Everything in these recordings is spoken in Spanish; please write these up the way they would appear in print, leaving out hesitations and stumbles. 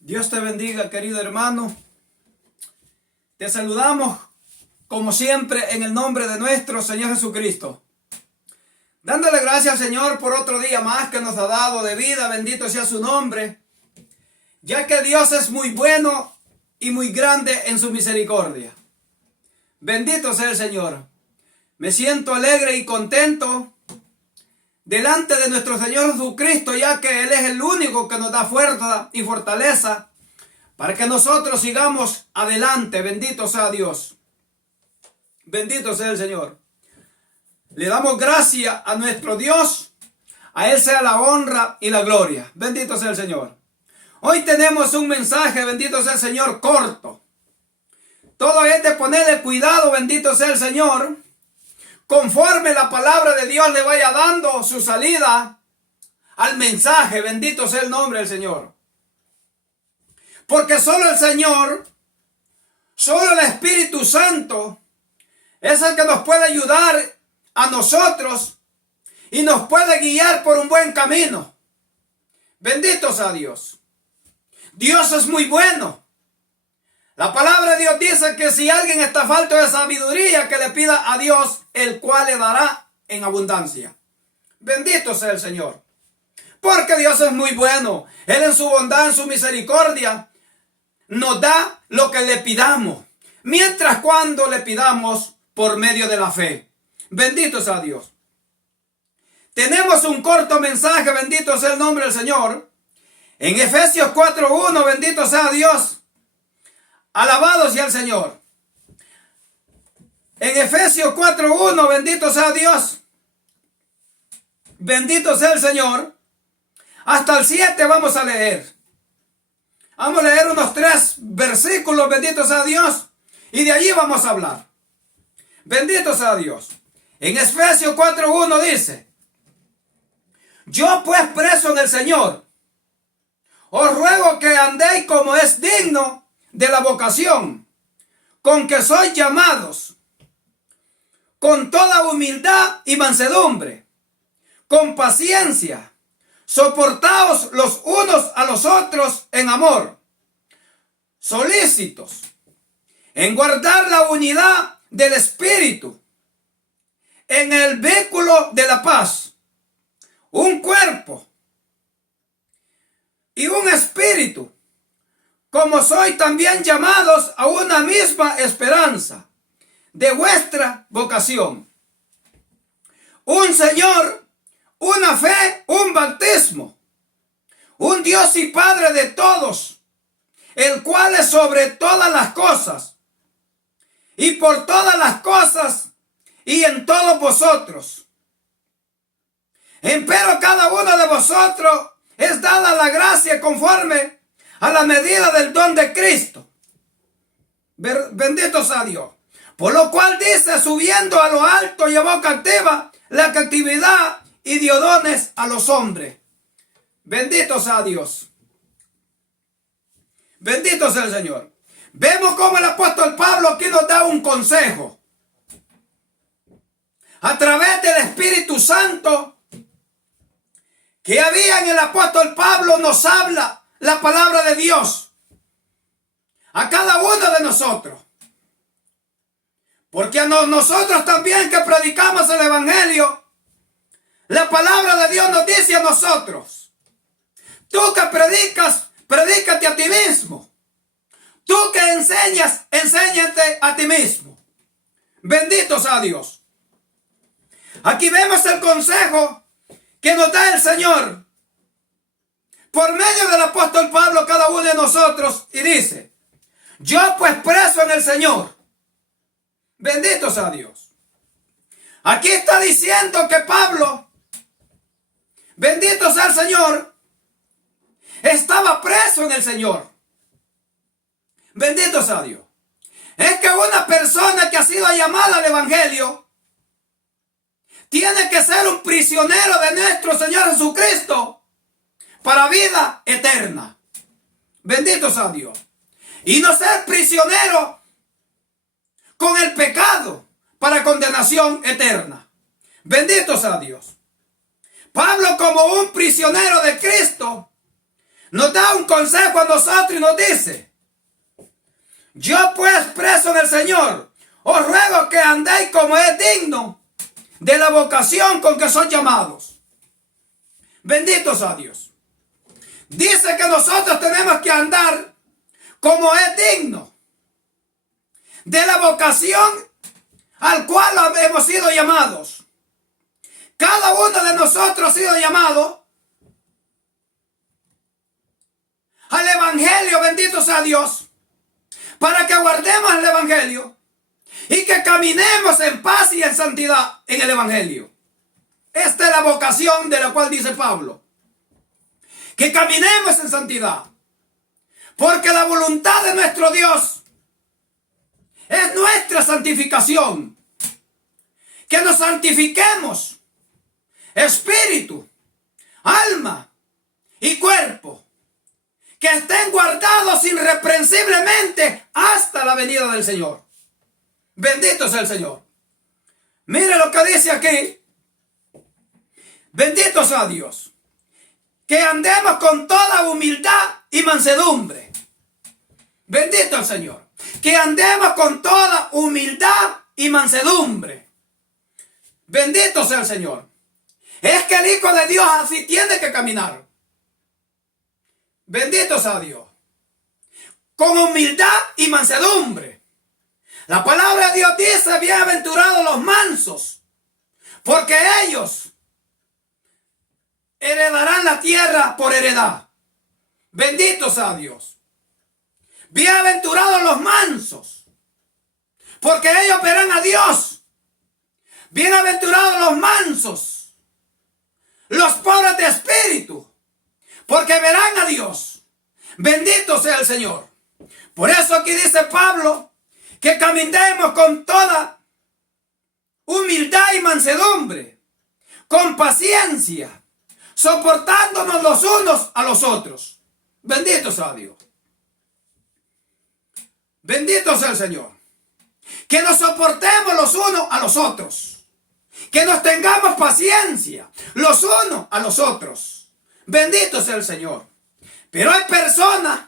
Dios te bendiga, querido hermano. Te saludamos, como siempre, en el nombre de nuestro Señor Jesucristo. Dándole gracias al Señor por otro día más que nos ha dado de vida. Bendito sea su nombre. Ya que Dios es muy bueno y muy grande en su misericordia. Bendito sea el Señor. Me siento alegre y contento delante de nuestro Señor Jesucristo, ya que Él es el único que nos da fuerza y fortaleza para que nosotros sigamos adelante. Bendito sea Dios. Bendito sea el Señor. Le damos gracias a nuestro Dios. A Él sea la honra y la gloria. Bendito sea el Señor. Hoy tenemos un mensaje, bendito sea el Señor, corto. Todo es de ponerle cuidado, bendito sea el Señor, conforme la palabra de Dios le vaya dando su salida al mensaje. Bendito sea el nombre del Señor. Porque solo el Señor, solo el Espíritu Santo es el que nos puede ayudar a nosotros y nos puede guiar por un buen camino. Bendito sea Dios. Dios es muy bueno. La palabra de Dios dice que si alguien está falto de sabiduría, que le pida a Dios, el cual le dará en abundancia. Bendito sea el Señor. Porque Dios es muy bueno. Él en su bondad, en su misericordia, nos da lo que le pidamos. Mientras cuando le pidamos por medio de la fe. Bendito sea Dios. Tenemos un corto mensaje, bendito sea el nombre del Señor. En Efesios 4:1, bendito sea Dios. Alabado sea el Señor. En Efesios 4:1, bendito sea Dios. Bendito sea el Señor. Hasta el 7 vamos a leer. Vamos a leer unos 3 versículos, bendito sea Dios. Y de allí vamos a hablar. Bendito sea Dios. En Efesios 4:1 dice: yo pues preso en el Señor, os ruego que andéis como es digno de la vocación con que sois llamados, con toda humildad y mansedumbre, con paciencia, soportaos los unos a los otros en amor, solícitos en guardar la unidad del Espíritu, en el vínculo de la paz, un cuerpo y un espíritu, como sois también llamados a una misma esperanza de vuestra vocación. Un Señor, una fe, un bautismo, un Dios y Padre de todos, el cual es sobre todas las cosas, y por todas las cosas, y en todos vosotros. Empero cada uno de vosotros es dada la gracia conforme a la medida del don de Cristo. Bendito sea Dios. Por lo cual dice, subiendo a lo alto llevó cautiva la cautividad y dio dones a los hombres. Bendito sea Dios. Bendito sea el Señor. Vemos cómo el apóstol Pablo aquí nos da un consejo. A través del Espíritu Santo que había en el apóstol Pablo, nos habla la palabra de Dios a cada uno de nosotros. Porque a nosotros también que predicamos el Evangelio, la palabra de Dios nos dice a nosotros: tú que predicas, predícate a ti mismo. Tú que enseñas, enséñate a ti mismo. Bendito sea Dios. Aquí vemos el consejo que nos da el Señor por medio del apóstol Pablo cada uno de nosotros, y dice: yo pues preso en el Señor. Bendito sea Dios. Aquí está diciendo que Pablo, bendito sea el Señor, estaba preso en el Señor. Bendito sea Dios. Es que una persona que ha sido llamada al Evangelio tiene que ser un prisionero de nuestro Señor Jesucristo para vida eterna. Bendito sea Dios. Y no ser prisionero con el pecado para condenación eterna. Bendito sea Dios. Pablo, como un prisionero de Cristo, nos da un consejo a nosotros y nos dice: yo pues, preso en el Señor, os ruego que andéis como es digno de la vocación con que sois llamados. Bendito sea Dios. Dice que nosotros tenemos que andar como es digno de la vocación al cual hemos sido llamados. Cada uno de nosotros ha sido llamado al Evangelio, bendito sea Dios, para que guardemos el Evangelio y que caminemos en paz y en santidad en el Evangelio. Esta es la vocación de la cual dice Pablo, que caminemos en santidad, porque la voluntad de nuestro Dios es nuestra santificación, que nos santifiquemos espíritu, alma y cuerpo, que estén guardados irreprensiblemente hasta la venida del Señor. Bendito sea el Señor. Mire lo que dice aquí. Bendito sea Dios. Que andemos con toda humildad y mansedumbre. Bendito el Señor. Que andemos con toda humildad y mansedumbre. Bendito sea el Señor. Es que el Hijo de Dios así tiene que caminar. Bendito sea Dios. Con humildad y mansedumbre. La palabra de Dios dice: bienaventurados los mansos, porque ellos heredarán la tierra por heredad. Bendito sea Dios. Bienaventurados los mansos, porque ellos verán a Dios. Bienaventurados los mansos, los pobres de espíritu, porque verán a Dios. Bendito sea el Señor. Por eso aquí dice Pablo que caminemos con toda humildad y mansedumbre, con paciencia, soportándonos los unos a los otros. Bendito sea Dios. Bendito sea el Señor. Que nos soportemos los unos a los otros. Que nos tengamos paciencia los unos a los otros. Bendito sea el Señor. Pero hay personas,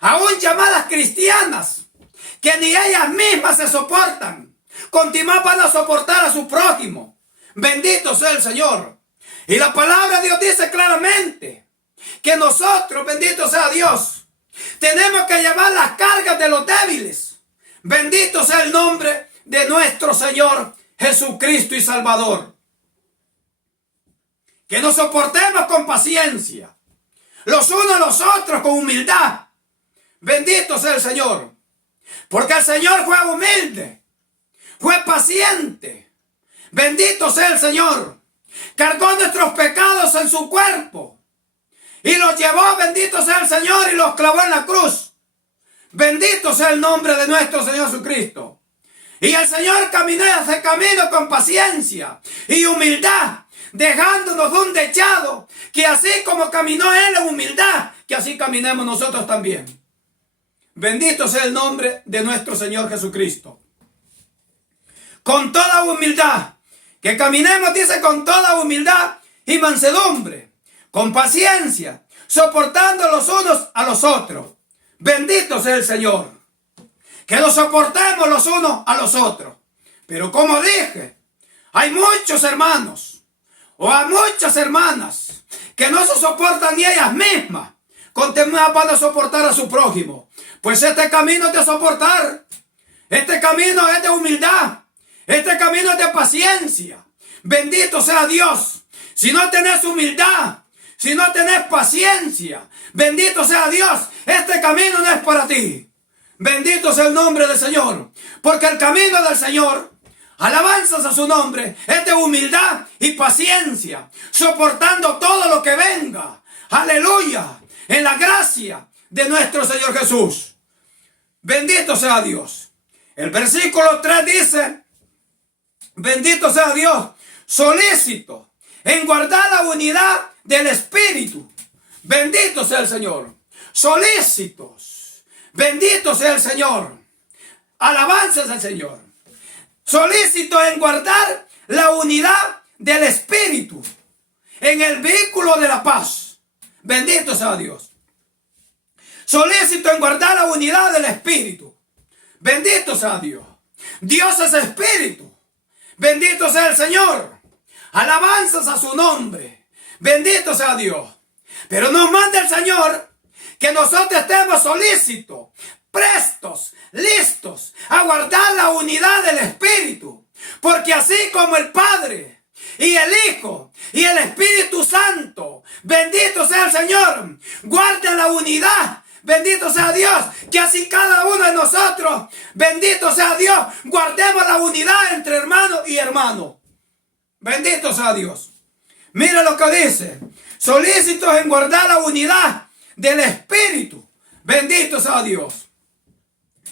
aún llamadas cristianas, que ni ellas mismas se soportan. Continúan van a soportar a su prójimo. Bendito sea el Señor. Y la palabra de Dios dice claramente que nosotros, bendito sea Dios, tenemos que llevar las cargas de los débiles. Bendito sea el nombre de nuestro Señor Jesucristo y Salvador. Que nos soportemos con paciencia, los unos a los otros con humildad. Bendito sea el Señor. Porque el Señor fue humilde, fue paciente. Bendito sea el Señor. Cargó nuestros pecados en su cuerpo y los llevó, bendito sea el Señor, y los clavó en la cruz. Bendito sea el nombre de nuestro Señor Jesucristo. Y el Señor caminó ese camino con paciencia y humildad, dejándonos un dechado, que así como caminó Él en humildad, que así caminemos nosotros también. Bendito sea el nombre de nuestro Señor Jesucristo. Con toda humildad, que caminemos, dice, con toda humildad y mansedumbre, con paciencia, soportando los unos a los otros. Bendito sea el Señor. Que nos soportemos los unos a los otros. Pero como dije, hay muchos hermanos o hay muchas hermanas que no se soportan ni ellas mismas. Con temor van a soportar a su prójimo. Pues este camino es de soportar. Este camino es de humildad. Este camino es de paciencia. Bendito sea Dios. Si no tenés humildad, si no tenés paciencia, bendito sea Dios, este camino no es para ti. Bendito sea el nombre del Señor. Porque el camino del Señor, alabanzas a su nombre, es de humildad y paciencia, soportando todo lo que venga. Aleluya. En la gracia de nuestro Señor Jesús. Bendito sea Dios. El versículo 3 dice: bendito sea Dios, solícito en guardar la unidad del Espíritu. Bendito sea el Señor. Solícitos. Bendito sea el Señor. Alabanzas al Señor. Solícito en guardar la unidad del Espíritu en el vínculo de la paz. Bendito sea Dios. solícito en guardar la unidad del Espíritu. Bendito sea Dios. Dios es Espíritu. Bendito sea el Señor. Alabanzas a su nombre. Bendito sea Dios. Pero nos manda el Señor que nosotros estemos solícitos, prestos, listos a guardar la unidad del Espíritu. Porque así como el Padre y el Hijo y el Espíritu Santo, bendito sea el Señor, guarden la unidad. Bendito sea Dios, que así cada uno de nosotros, bendito sea Dios, guardemos la unidad entre hermano y hermano. Bendito sea Dios. Mira lo que dice: solícitos en guardar la unidad del Espíritu. Bendito sea Dios.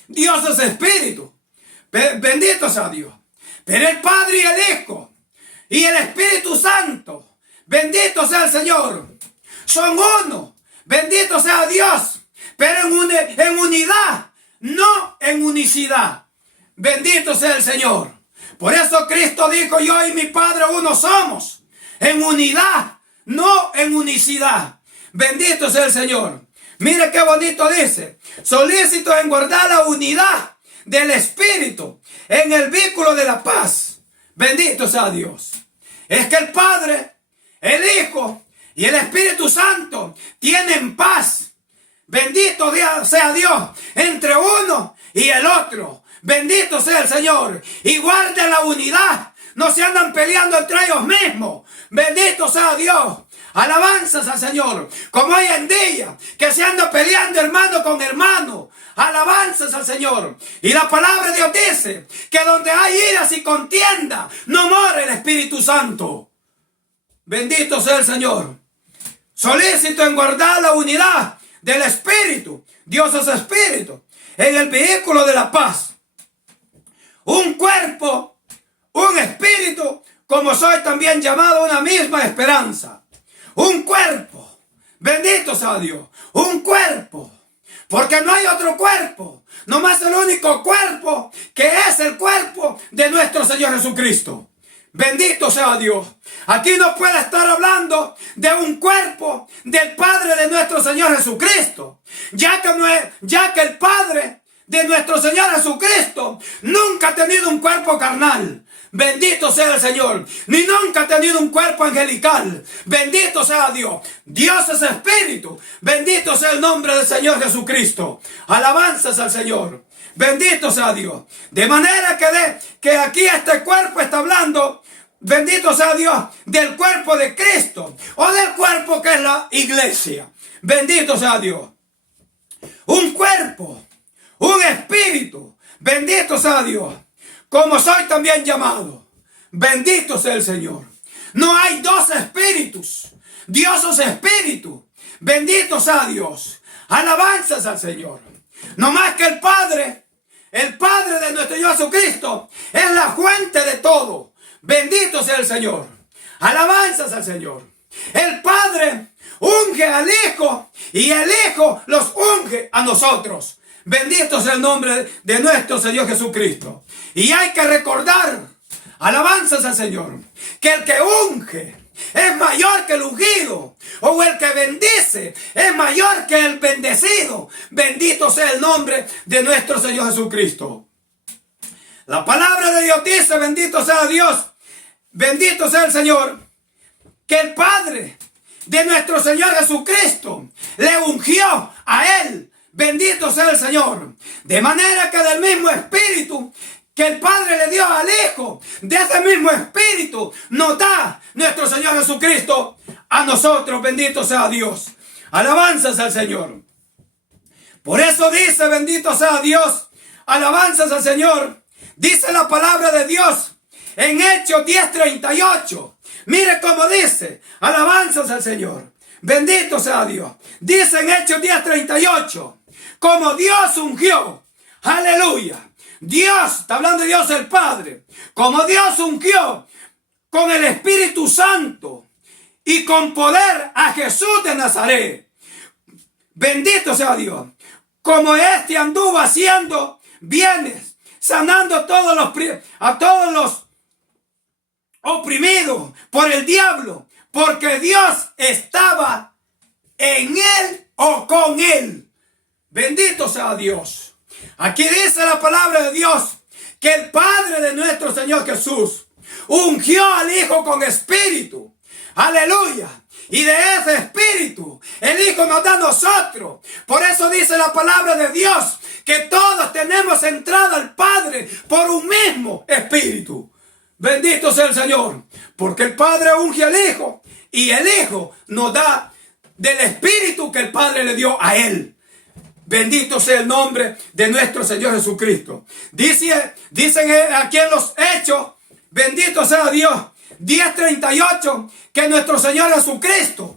Dios es Espíritu. Bendito sea Dios. Pero el Padre y el Hijo y el Espíritu Santo, bendito sea el Señor, son uno. Bendito sea Dios. Pero en unidad, no en unicidad. Bendito sea el Señor. Por eso Cristo dijo: yo y mi Padre uno somos. En unidad, no en unicidad. Bendito sea el Señor. Mire qué bonito dice: solícitos en guardar la unidad del Espíritu en el vínculo de la paz. Bendito sea Dios. Es que el Padre, el Hijo y el Espíritu Santo tienen paz. Bendito sea Dios entre uno y el otro. Bendito sea el Señor. Y guarden la unidad. No se andan peleando entre ellos mismos. Bendito sea Dios. Alabanzas al Señor. Como hoy en día, que se andan peleando hermano con hermano. Alabanzas al Señor. Y la palabra de Dios dice que donde hay iras y contienda, no mora el Espíritu Santo. Bendito sea el Señor. Solícito en guardar la unidad del Espíritu. Dios es Espíritu. En el vehículo de la paz. Un cuerpo, un espíritu, como soy también llamado, una misma esperanza. Un cuerpo. Bendito sea Dios. Un cuerpo. Porque no hay otro cuerpo. Nomás el único cuerpo, que es el cuerpo de nuestro Señor Jesucristo. Bendito sea Dios. Aquí no puede estar hablando de un cuerpo del Padre de nuestro Señor Jesucristo. Ya que el Padre de nuestro Señor Jesucristo nunca ha tenido un cuerpo carnal. Bendito sea el Señor. Ni nunca ha tenido un cuerpo angelical. Bendito sea Dios. Dios es Espíritu. Bendito sea el nombre del Señor Jesucristo. Alabanzas al Señor. Bendito sea Dios. De manera que aquí este cuerpo está hablando, bendito sea Dios, del cuerpo de Cristo. O del cuerpo que es la iglesia. Bendito sea Dios. Un cuerpo. Un espíritu. Bendito sea Dios. Como soy también llamado. Bendito sea el Señor. No hay dos espíritus. Dios es Espíritu. Bendito sea Dios. Alabanzas al Señor. No más que el Padre de nuestro Señor Jesucristo es la fuente de todo. Bendito sea el Señor. Alabanzas al Señor. El Padre unge al Hijo y el Hijo los unge a nosotros. Bendito sea el nombre de nuestro Señor Jesucristo. Y hay que recordar, alabanzas al Señor, que el que unge es mayor que el ungido, o el que bendice es mayor que el bendecido. Bendito sea el nombre de nuestro Señor Jesucristo. La palabra de Dios dice: bendito sea Dios, bendito sea el Señor, que el Padre de nuestro Señor Jesucristo le ungió a Él. Bendito sea el Señor. De manera que del mismo Espíritu que el Padre le dio al Hijo, de ese mismo Espíritu nos da nuestro Señor Jesucristo a nosotros. Bendito sea Dios. Alabanzas al Señor. Por eso dice: bendito sea Dios. Alabanzas al Señor. Dice la palabra de Dios en Hechos 10:38. Mire cómo dice. Alabanzas al Señor. Bendito sea Dios. Dice en Hechos 10:38. Como Dios ungió. Aleluya. Dios, está hablando de Dios el Padre. Como Dios ungió con el Espíritu Santo y con poder a Jesús de Nazaret. Bendito sea Dios. Como este anduvo haciendo bienes, sanando a todos los oprimidos por el diablo, porque Dios estaba en él o con él. Bendito sea Dios. Aquí dice la palabra de Dios que el Padre de nuestro Señor Jesús ungió al Hijo con espíritu. Aleluya. Y de ese espíritu el Hijo nos da a nosotros. Por eso dice la palabra de Dios que todos tenemos entrada al Padre por un mismo espíritu. Bendito sea el Señor. Porque el Padre unge al Hijo y el Hijo nos da del espíritu que el Padre le dio a él. Bendito sea el nombre de nuestro Señor Jesucristo. Dicen aquí en los Hechos, bendito sea Dios, 10:38, que nuestro Señor Jesucristo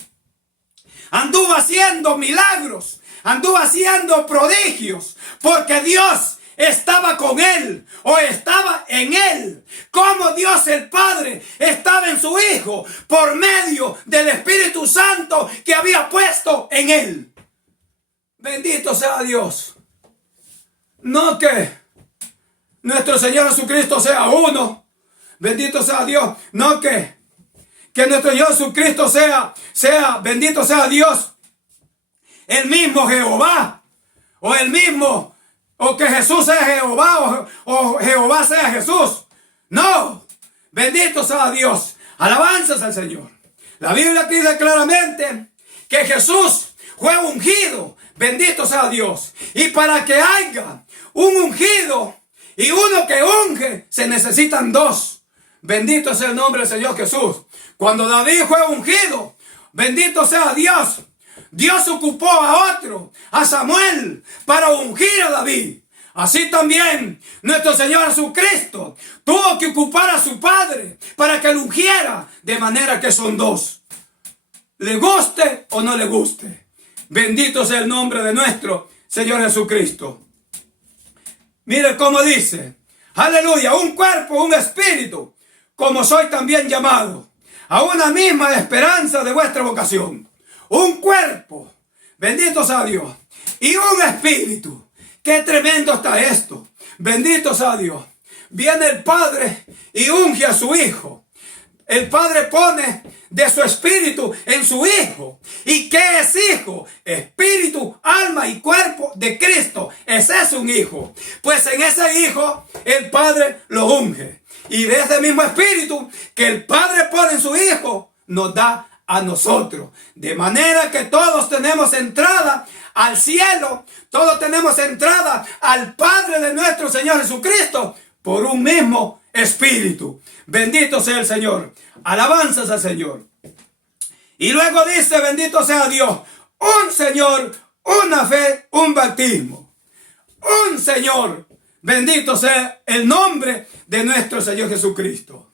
anduvo haciendo milagros, anduvo haciendo prodigios, porque Dios estaba con él o estaba en él. Como Dios el Padre estaba en su Hijo por medio del Espíritu Santo que había puesto en él. Bendito sea Dios. No que nuestro Señor Jesucristo sea uno. Bendito sea Dios. No que nuestro Señor Jesucristo sea, bendito sea Dios, el mismo Jehová. O el mismo, o que Jesús sea Jehová, o Jehová sea Jesús. No. Bendito sea Dios. Alabanzas al Señor. La Biblia aquí dice claramente que Jesús fue ungido. Bendito sea Dios. Y para que haya un ungido y uno que unge, se necesitan dos. Bendito sea el nombre del Señor Jesús. Cuando David fue ungido, bendito sea Dios, Dios ocupó a otro, a Samuel, para ungir a David. Así también nuestro Señor Jesucristo tuvo que ocupar a su Padre para que lo ungiera, de manera que son dos. Le guste o no le guste. Bendito sea el nombre de nuestro Señor Jesucristo. Mire cómo dice. Aleluya. Un cuerpo, un espíritu, como soy también llamado a una misma esperanza de vuestra vocación. Un cuerpo. Bendito sea Dios. Y un espíritu. Qué tremendo está esto. Bendito sea Dios. Viene el Padre y unge a su Hijo. El Padre pone de su espíritu en su Hijo. ¿Y qué es Hijo? Espíritu, alma y cuerpo de Cristo. Ese es un Hijo. Pues en ese Hijo el Padre lo unge. Y de ese mismo espíritu que el Padre pone en su Hijo, nos da a nosotros. De manera que todos tenemos entrada al cielo. Todos tenemos entrada al Padre de nuestro Señor Jesucristo por un mismo espíritu. Bendito sea el Señor. Alabanzas al Señor. Y luego dice, bendito sea Dios, un Señor, una fe, un bautismo. Un Señor. Bendito sea el nombre de nuestro Señor Jesucristo.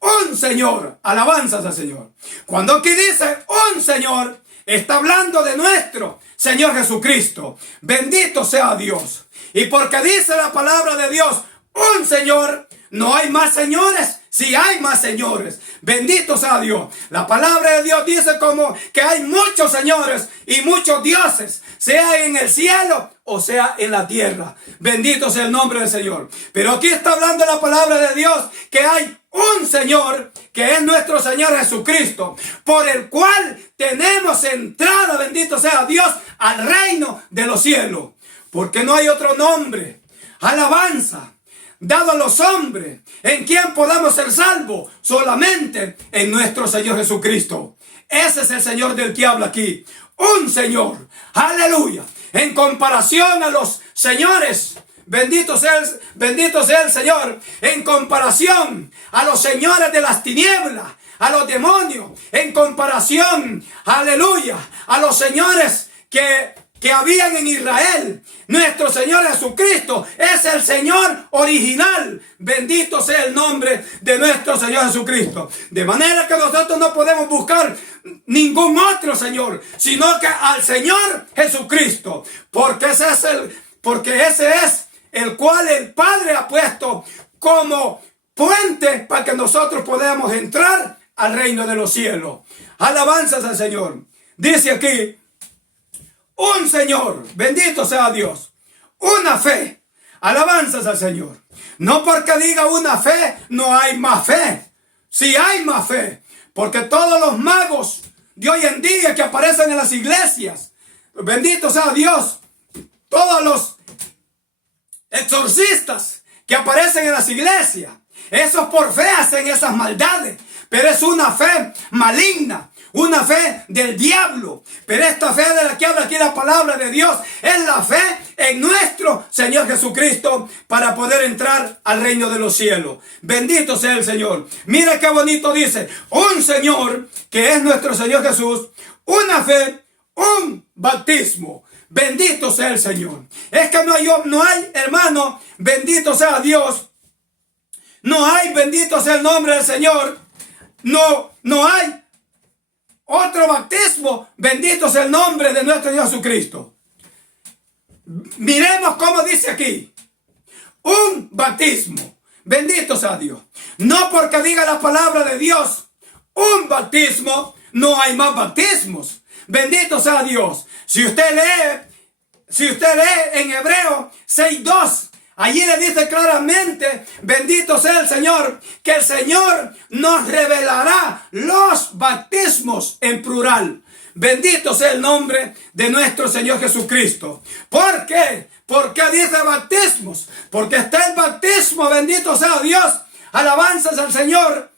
Un Señor. Alabanzas al Señor. Cuando aquí dice un Señor, está hablando de nuestro Señor Jesucristo. Bendito sea Dios. Y porque dice la palabra de Dios, un Señor, no hay más señores. Si hay más señores, bendito sea Dios. La palabra de Dios dice como que hay muchos señores y muchos dioses, sea en el cielo o sea en la tierra. Bendito sea el nombre del Señor. Pero aquí está hablando la palabra de Dios que hay un Señor, que es nuestro Señor Jesucristo, por el cual tenemos entrada, bendito sea Dios, al reino de los cielos. Porque no hay otro nombre. Alabanza. Dado a los hombres, en quien podamos ser salvos, solamente en nuestro Señor Jesucristo. Ese es el Señor del que habla aquí. Un Señor, aleluya, en comparación a los señores, bendito sea el Señor, en comparación a los señores de las tinieblas, a los demonios, en comparación, aleluya, a los señores que habían en Israel. Nuestro Señor Jesucristo es el Señor original. Bendito sea el nombre de nuestro Señor Jesucristo. De manera que nosotros no podemos buscar ningún otro Señor, sino que al Señor Jesucristo. Porque ese es el cual el Padre ha puesto como puente para que nosotros podamos entrar al reino de los cielos. Alabanzas al Señor. Dice aquí, un Señor, bendito sea Dios, una fe, alabanzas al Señor. No porque diga una fe, no hay más fe. Sí hay más fe, porque todos los magos de hoy en día que aparecen en las iglesias, bendito sea Dios, todos los exorcistas que aparecen en las iglesias, esos por fe hacen esas maldades, pero es una fe maligna, una fe del diablo. Pero esta fe de la que habla aquí la palabra de Dios es la fe en nuestro Señor Jesucristo para poder entrar al reino de los cielos. Bendito sea el Señor. Mira qué bonito dice: un Señor que es nuestro Señor Jesús, una fe, un bautismo. Bendito sea el Señor. Es que no hay, hermano, bendito sea Dios. No hay, bendito sea el nombre del Señor. No hay otro bautismo, bendito sea el nombre de nuestro Dios Jesucristo. Miremos cómo dice aquí: un bautismo, bendito sea Dios. No porque diga la palabra de Dios un bautismo, no hay más bautismos. Bendito sea Dios. Si usted lee en Hebreo 6:2, allí le dice claramente, bendito sea el Señor, que el Señor nos revelará los bautismos en plural. Bendito sea el nombre de nuestro Señor Jesucristo. ¿Por qué? ¿Por qué dice bautismos? Porque está el bautismo, bendito sea Dios, alabanzas al Señor,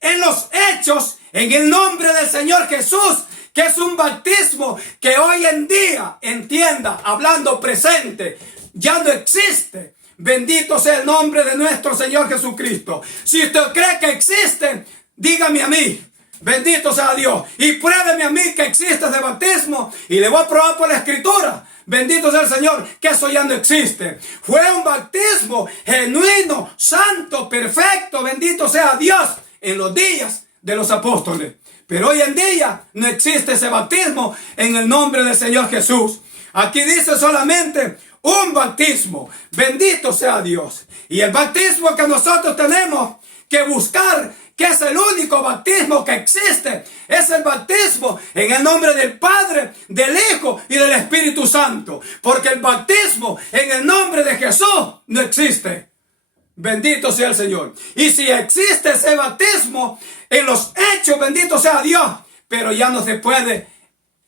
en los hechos, en el nombre del Señor Jesús, que es un bautismo que hoy en día, entienda, hablando presente, ya no existe. Bendito sea el nombre de nuestro Señor Jesucristo. Si usted cree que existe, dígame a mí. Bendito sea Dios. Y pruébeme a mí que existe ese bautismo. Y le voy a probar por la Escritura. Bendito sea el Señor, que eso ya no existe. Fue un bautismo genuino, santo, perfecto. Bendito sea Dios en los días de los apóstoles. Pero hoy en día no existe ese bautismo en el nombre del Señor Jesús. Aquí dice solamente un bautismo. Bendito sea Dios. Y el bautismo que nosotros tenemos que buscar, que es el único bautismo que existe, es el bautismo en el nombre del Padre, del Hijo y del Espíritu Santo. Porque el bautismo en el nombre de Jesús no existe. Bendito sea el Señor. Y si existe ese bautismo en los hechos, bendito sea Dios, pero ya no se puede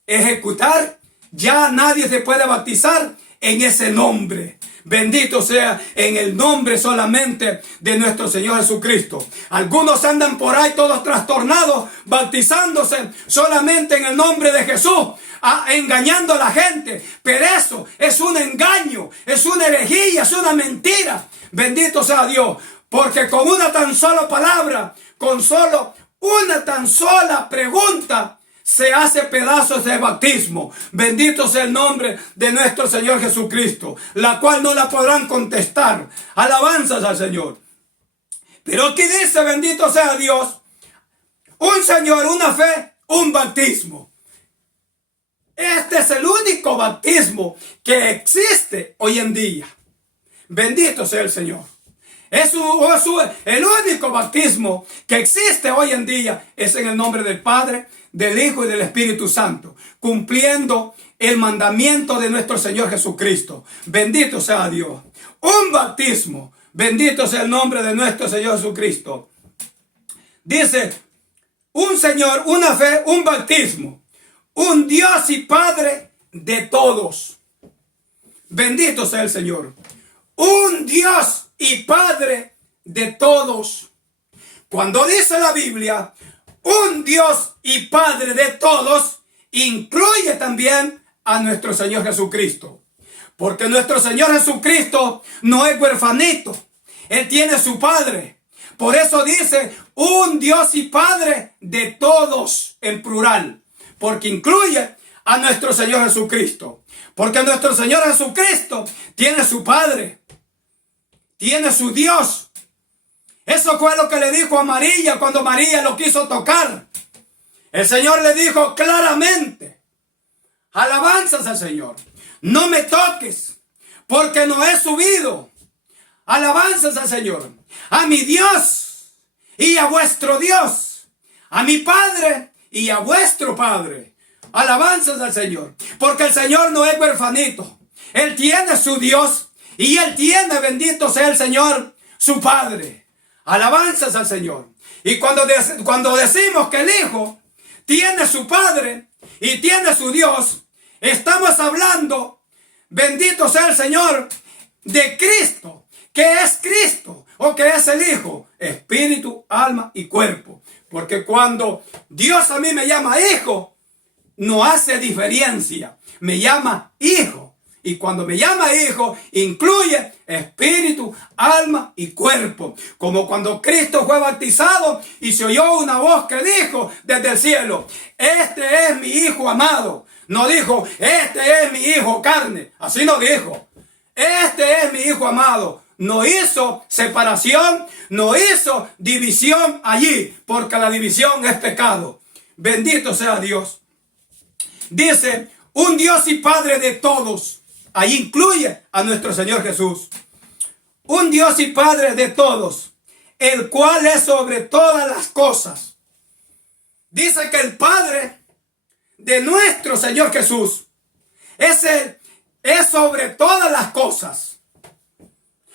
ejecutar, ya nadie se puede bautizar en ese nombre. Bendito sea en el nombre solamente de nuestro Señor Jesucristo. Algunos andan por ahí todos trastornados, bautizándose solamente en el nombre de Jesús, engañando a la gente. Pero eso es un engaño, es una herejía, es una mentira. Bendito sea Dios, porque con una tan sola palabra, con solo una tan sola pregunta, se hace pedazos de bautismo. Bendito sea el nombre de nuestro Señor Jesucristo, la cual no la podrán contestar. Alabanzas al Señor. Pero aquí dice, bendito sea Dios, un Señor, una fe, un bautismo. Este es el único bautismo que existe hoy en día. Bendito sea el Señor. El único bautismo que existe hoy en día es en el nombre del Padre, del Hijo y del Espíritu Santo, cumpliendo el mandamiento de nuestro Señor Jesucristo. Bendito sea Dios. Un bautismo. Bendito sea el nombre de nuestro Señor Jesucristo. Dice, un Señor, una fe, un bautismo. Un Dios y Padre de todos. Bendito sea el Señor. Un Dios y Padre de todos. Cuando dice la Biblia, un Dios y Padre de todos, incluye también a nuestro Señor Jesucristo. Porque nuestro Señor Jesucristo no es huerfanito. Él tiene su Padre. Por eso dice, un Dios y Padre de todos, en plural. Porque incluye a nuestro Señor Jesucristo. Porque nuestro Señor Jesucristo tiene su Padre. Tiene su Dios. Eso fue lo que le dijo a María cuando María lo quiso tocar. El Señor le dijo claramente, alabanzas al Señor, no me toques, porque no he subido, alabanzas al Señor, a mi Dios y a vuestro Dios, a mi Padre y a vuestro Padre. Alabanzas al Señor, porque el Señor no es huerfanito. Él tiene su Dios y Él tiene, bendito sea el Señor, su Padre. Alabanzas al Señor. Y cuando decimos que el Hijo tiene su Padre y tiene su Dios, estamos hablando bendito sea el Señor, de Cristo, que es Cristo o que es el Hijo, espíritu, alma y cuerpo. Porque cuando Dios a mí me llama hijo, no hace diferencia, me llama hijo. Y cuando me llama hijo, incluye espíritu, alma y cuerpo. Como cuando Cristo fue bautizado y se oyó una voz que dijo desde el cielo: este es mi hijo amado. No dijo: este es mi hijo carne. Así no dijo. Este es mi hijo amado. No hizo separación, no hizo división allí, porque la división es pecado. Bendito sea Dios. Dice: un Dios y Padre de todos. Ahí incluye a nuestro Señor Jesús. Un Dios y Padre de todos, el cual es sobre todas las cosas. Dice que el Padre de nuestro Señor Jesús es sobre todas las cosas.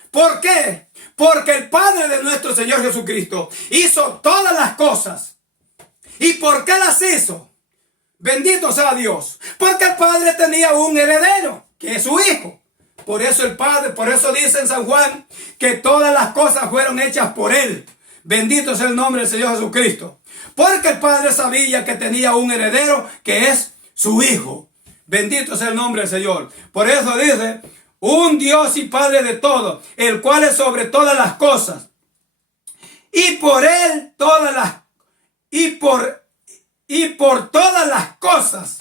¿Por qué? Porque el Padre de nuestro Señor Jesucristo hizo todas las cosas. ¿Y por qué las hizo? Bendito sea Dios. Porque el Padre tenía un heredero, que es su Hijo. Por eso el Padre, por eso dice en San Juan que todas las cosas fueron hechas por Él. Bendito sea el nombre del Señor Jesucristo. Porque el Padre sabía que tenía un heredero, que es su Hijo. Bendito sea el nombre del Señor. Por eso dice: un Dios y Padre de todo, el cual es sobre todas las cosas. Y por Él todas las, y por todas las cosas.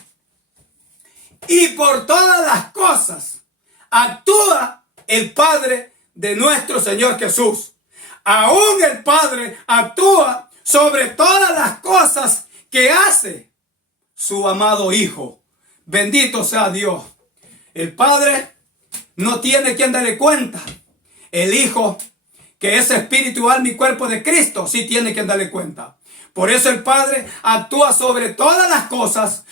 Y por todas las cosas actúa el Padre de nuestro Señor Jesús. Aún el Padre actúa sobre todas las cosas que hace su amado Hijo. Bendito sea Dios. El Padre no tiene quien darle cuenta. El Hijo, que es espíritu, alma y cuerpo de Cristo, sí tiene quien darle cuenta. Por eso el Padre actúa sobre todas las cosas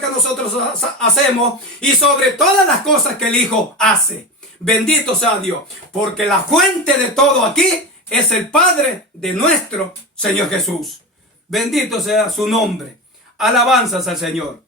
que nosotros hacemos y sobre todas las cosas que el Hijo hace. Bendito sea Dios, porque la fuente de todo aquí es el Padre de nuestro Señor Jesús. Bendito sea su nombre. Alabanzas al Señor.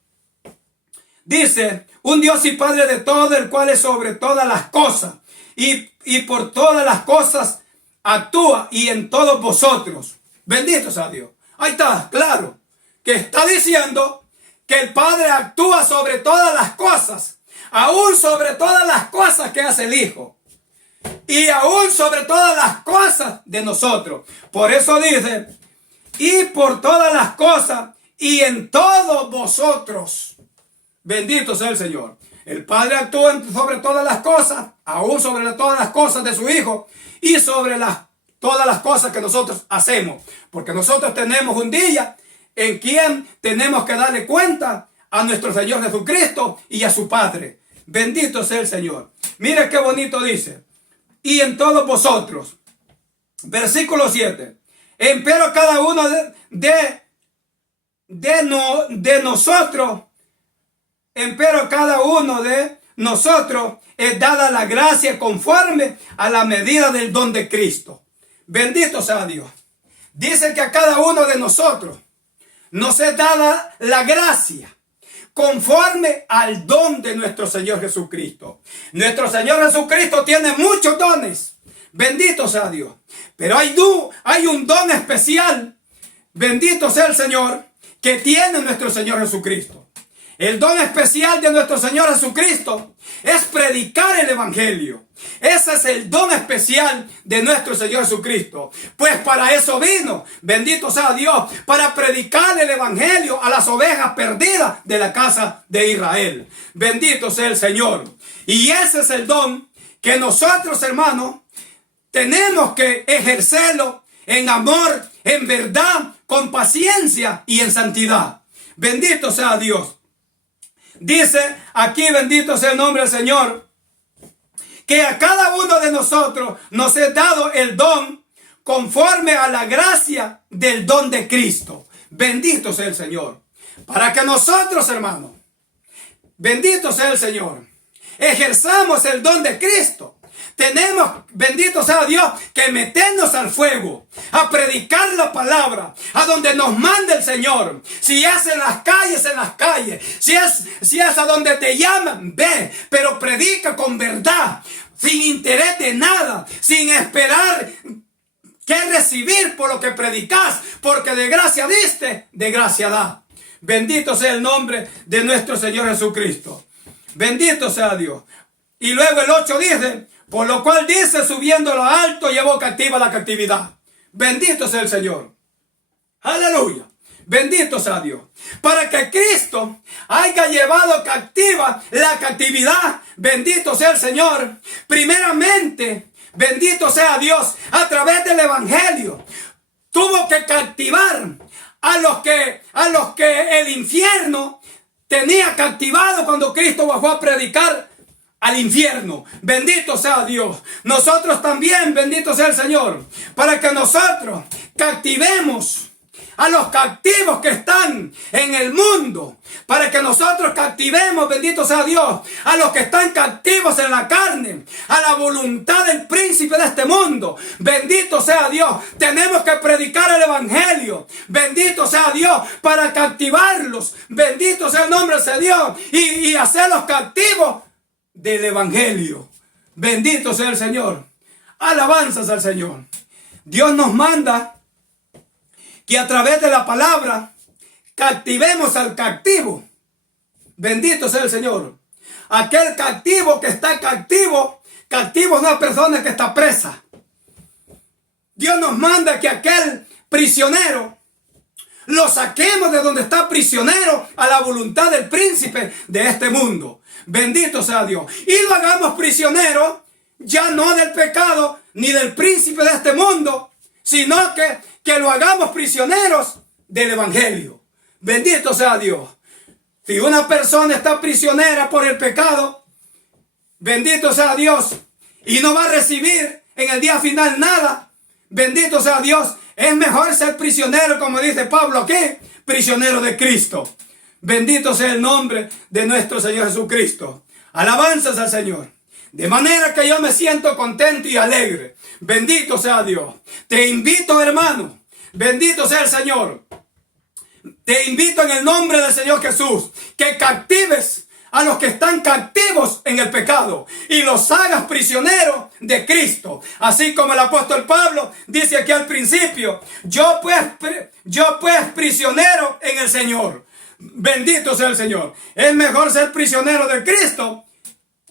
Dice: un Dios y Padre de todo, el cual es sobre todas las cosas y por todas las cosas actúa y en todos vosotros. Bendito sea Dios. Ahí está, claro, que está diciendo que el Padre actúa sobre todas las cosas, aún sobre todas las cosas que hace el Hijo, y aún sobre todas las cosas de nosotros. Por eso dice: y por todas las cosas y en todos vosotros. Bendito sea el Señor. El Padre actúa sobre todas las cosas, aún sobre todas las cosas de su Hijo y sobre todas las cosas que nosotros hacemos. Porque nosotros tenemos un día en quien tenemos que darle cuenta a nuestro Señor Jesucristo y a su Padre. Bendito sea el Señor. Mire qué bonito dice: y en todos vosotros. Versículo 7. Empero cada uno de nosotros, empero cada uno de nosotros es dada la gracia conforme a la medida del don de Cristo. Bendito sea Dios. Dice que a cada uno de nosotros nos es dada la gracia conforme al don de nuestro Señor Jesucristo. Nuestro Señor Jesucristo tiene muchos dones. Bendito sea Dios. Pero hay un don especial. Bendito sea el Señor, que tiene nuestro Señor Jesucristo. El don especial de nuestro Señor Jesucristo es predicar el Evangelio. Ese es el don especial de nuestro Señor Jesucristo. Pues para eso vino, bendito sea Dios, para predicar el Evangelio a las ovejas perdidas de la casa de Israel. Bendito sea el Señor. Y ese es el don que nosotros, hermanos, tenemos que ejercerlo en amor, en verdad, con paciencia y en santidad. Bendito sea Dios. Dice aquí, bendito sea el nombre del Señor, que a cada uno de nosotros nos es dado el don conforme a la gracia del don de Cristo. Bendito sea el Señor. Para que nosotros, hermanos, bendito sea el Señor, ejerzamos el don de Cristo. Tenemos, bendito sea Dios, que meternos al fuego, a predicar la palabra, a donde nos mande el Señor. Si es en las calles, en las calles. Si es a donde te llaman, ve, pero predica con verdad, sin interés de nada, sin esperar que recibir por lo que predicas, porque de gracia diste, de gracia da. Bendito sea el nombre de nuestro Señor Jesucristo. Bendito sea Dios. Y luego el 8 dice, por lo cual dice, subiendo lo alto, llevó cautiva la cautividad. Bendito sea el Señor. Aleluya. Bendito sea Dios. Para que Cristo haya llevado cautiva la cautividad. Bendito sea el Señor. Primeramente, bendito sea Dios, a través del Evangelio. Tuvo que cautivar a los que el infierno tenía cautivado cuando Cristo bajó a predicar al infierno. Bendito sea Dios. Nosotros también, bendito sea el Señor, para que nosotros cautivemos a los cautivos que están en el mundo, para que nosotros cautivemos, bendito sea Dios, a los que están cautivos en la carne, a la voluntad del príncipe de este mundo. Bendito sea Dios. Tenemos que predicar el Evangelio, bendito sea Dios, para cautivarlos, bendito sea el nombre de Dios, y hacerlos cautivos del Evangelio. Bendito sea el Señor. Alabanzas al Señor. Dios nos manda que a través de la palabra cautivemos al cautivo. Bendito sea el Señor. Aquel cautivo que está cautivo, cautivo es una persona que está presa. Dios nos manda que aquel prisionero lo saquemos de donde está prisionero a la voluntad del príncipe de este mundo. Bendito sea Dios. Y lo hagamos prisionero ya no del pecado ni del príncipe de este mundo, sino que lo hagamos prisioneros del Evangelio. Bendito sea Dios. Si una persona está prisionera por el pecado, bendito sea Dios, y no va a recibir en el día final nada, bendito sea Dios. Es mejor ser prisionero, como dice Pablo aquí, prisionero de Cristo. Bendito sea el nombre de nuestro Señor Jesucristo. Alabanzas al Señor. De manera que yo me siento contento y alegre. Bendito sea Dios. Te invito, hermano. Bendito sea el Señor. Te invito en el nombre del Señor Jesús, que cautives a los que están cautivos en el pecado y los hagas prisioneros de Cristo. Así como el apóstol Pablo dice aquí al principio, yo pues prisionero en el Señor. Bendito sea el Señor. Es mejor ser prisionero de Cristo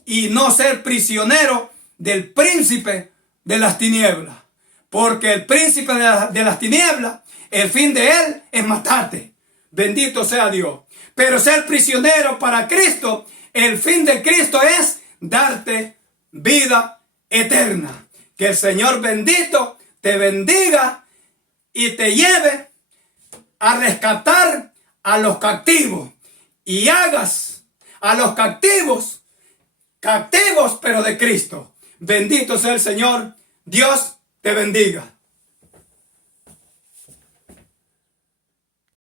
y no ser prisionero del príncipe de las tinieblas. Porque el príncipe de las tinieblas, el fin de él es matarte. Bendito sea Dios. Pero ser prisionero para Cristo, el fin de Cristo es darte vida eterna. Que el Señor bendito te bendiga y te lleve a rescatar a los cautivos. Y hagas a los cautivos, cautivos pero de Cristo. Bendito sea el Señor. Dios te bendiga.